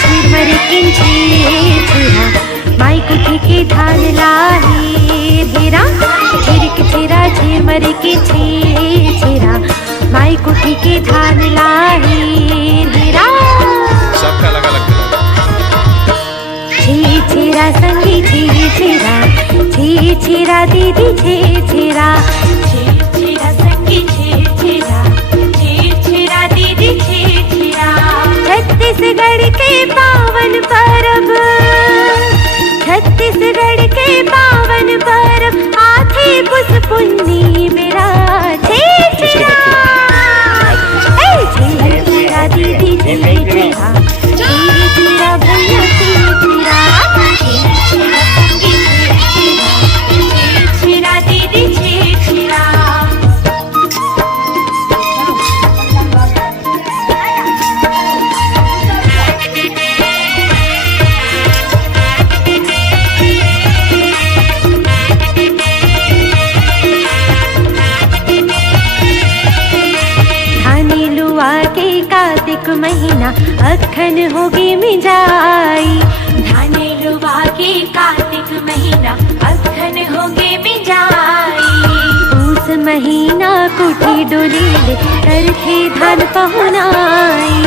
छिरमर किंची छिरा माई कुठी के धान लाही धेरा छिरक छिरा छिरमर किंची छिरा माई कुठी के धान लाही धेरा सबका अलग अलग छी छिरा संगी छी छिरा दीदी छी छिरा संगी छी छिरा दीदी छी छिरा छत्तीसगढ़ के पावन परब छत्तीसगढ़ के पावन परब आथे पुस पुन्नी मेरा छी छिरा छिरा दीदी छी छिरा छिरा भैया छी छिरा छिरा दीदी छी छिरा कार्तिक महीना अखन होगी मिजाई धाने लुवा के कार्तिक महीना अखन होगी मिजाई पूस महीना कुठी डोली करके धान पहुनाई